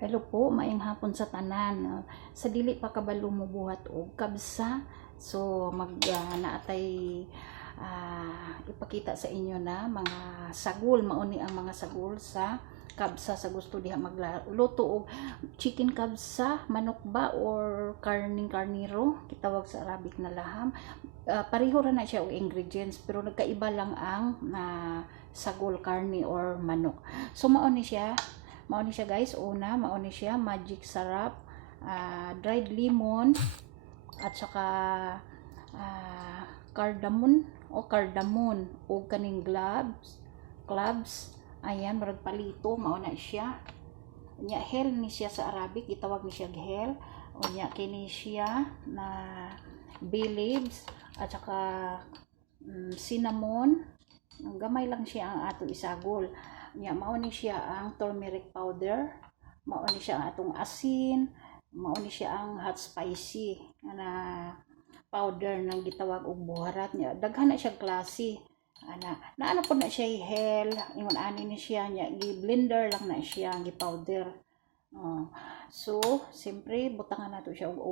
Hello po, maayong hapon sa tanan. Sa dili pa kabalo mo buhat og kabsa. So naatay ipakita sa inyo na mga sagol, mauni ang mga sagol sa kabsa sa gusto diha magluto og chicken kabsa, manok ba or karniro, kitawag sa Arabic na laham. Pareho ra na siya og ingredients pero nagkaiba lang ang sagol, karni or manok. So mauni siya guys. Una, mauni siya magic sarap, dried lemon, at saka cardamom o kaning cloves. Ayan, marag palito, mauna siya. Unya hell ni siya sa Arabic, itawag ni siya hell. Unya kini siya na bay leaves at saka cinnamon. Gamay lang siya ang ato isagol. Nya mao ni siya ang turmeric powder, mao ni siya ang atong asin, mao ni siya ang hot spicy na powder nang gitawag og buharat. Nya daghan na siya klase naana po na siya hell ingon ani ni siya, nya gi blender lang na siya gi powder. So siyempre butangan nato siya og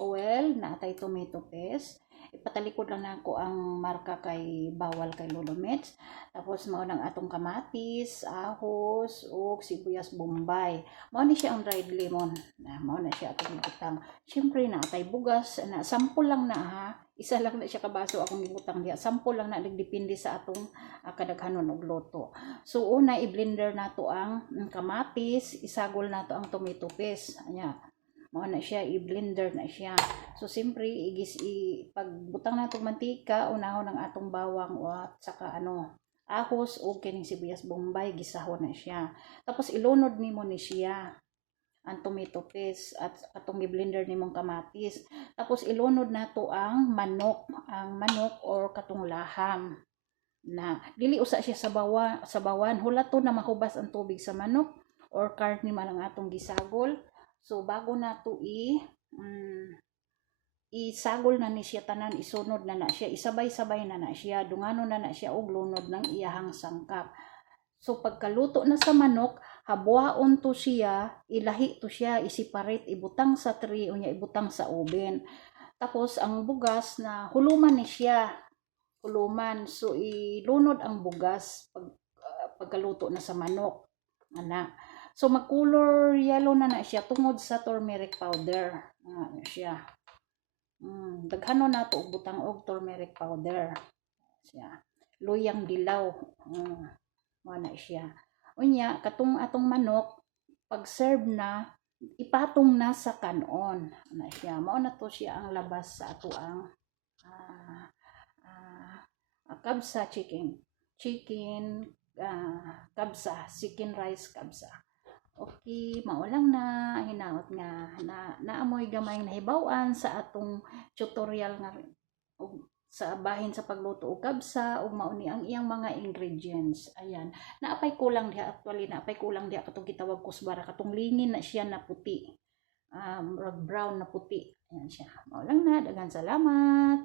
oil na atay tomato paste. Ipatalikod lang nako ang marka kay bawal kay Lolomets. Tapos mao nang atong kamatis, ahos ug sibuyas bombay. Mao ni siya ang dried lemon. Mao na siya atong ibutang. Syempre natay bugas na sample lang na ha. Isa lang na siya kabaso akong ibutang diha. Sample lang na nagdepende sa atong kadaghanon og luto. So una i-blender nato ang kamatis, isagol nato ang tomato paste. Anya mao na siya i-blender na siya. So siyempre pagbutang nato mantika, unahon ang atong bawang at saka ahos o kining sibuyas bombay, gisahon na siya. Tapos ilunod nimo ni siya ang tomato paste at atong i-blender nimong kamatis. Tapos ilunod nato ang manok or katong laham. Na dili usa siya sa bawan, hulaton na mahubas ang tubig sa manok or karne man ang atong gisagol. So bago nato isagol na ni siya tanan, isunod na siya, isabay-sabay na siya, dunganon na siya og lunod ng iyahang sangkap. So pagkaluto na sa manok, habwaon to siya, ilahi to siya, i-separate, ibutang sa tray unya ibutang sa oven. Tapos ang bugas na huluman ni siya, so ilunod ang bugas pagkaluto na sa manok. So mag-color yellow na siya tungod sa turmeric powder. Siya. Daghanon nato og butang og turmeric powder. Siya. Luyang dilaw. Mao na siya. Unya katong atong manok pag serve na ipatong na sa kanon. Siya. Mao na to siya ang labas sa ato ang kabsa chicken kabsa, chicken rice kabsa. Okay, mao lang na hinaot nga naamoy gamay nahibaw-an sa atong tutorial nga sa bahin sa pagluto og kabsa ug mao ni ang iyang mga ingredients. Ayan, naapay kulang diha, actually naapay kulang diha katong gitawag kusbara, katong lingin na siya na puti, brown na puti. Ayan siya. Mao lang na, daghang salamat.